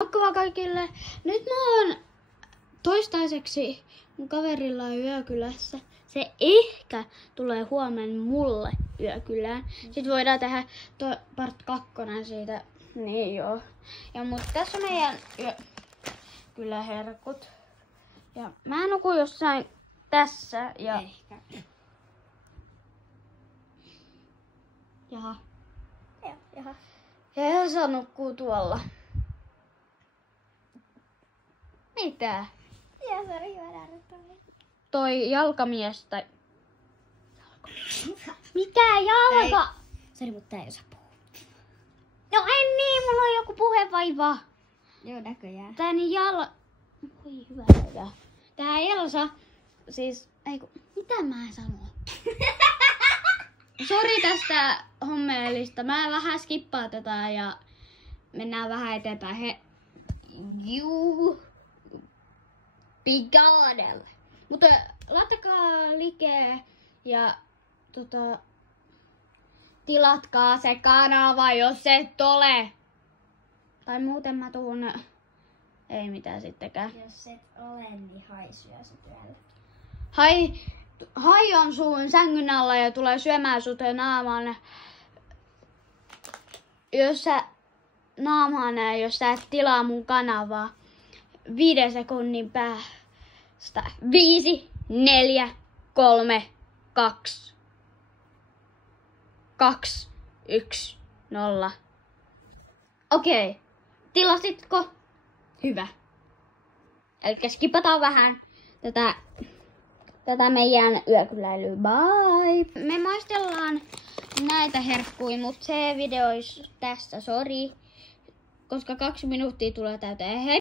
Moikka kaikille! Nyt mä oon toistaiseksi mun kaverilla yökylässä. Se ehkä tulee huomenna mulle yökylään. Sitten voidaan tehdä part 2 siitä. Niin joo. Ja mut tässä on meidän yökyläherkut. Ja mä nukun jossain tässä ja... Ehkä. Jaha. Jaha. Ja Elsa nukkuu tuolla. Mitä? Joo, sori, hyvä näyttäminen. Toi jalkamies tai... Mikä jalka? Sori, mutta tää ei osaa puhua. No en niin, mulla on joku puhevaiva. Joo, näköjään. Tää niin Voi hyvä hyvä. Tää Elsa, siis... Eiku, mitä mä sanon? Sori tästä hommeelista. Mä vähän skippaan tätä ja mennään vähän eteenpäin. Juu. Pigadelle. Mutta laittakaa like ja tilatkaa se kanava, jos et ole. Tai muuten mä tuun... Ei mitään sittenkään. Jos et ole, niin Hai syö sut yöllä. Hai on sun sängyn alla ja tulee syömään sut naamaan. Jos sä et tilaa mun kanavaa 5 sekunnin päästä. 5, 4, 3, 2, 2, 1, 0. Okei. Tilasitko? Hyvä. Eli skipataan vähän tätä meidän yökyläilyä. Bye! Me maistellaan näitä herkkuja, mutta se video olisi tässä, sori. Koska 2 minuuttia tulee täyteen. Hei!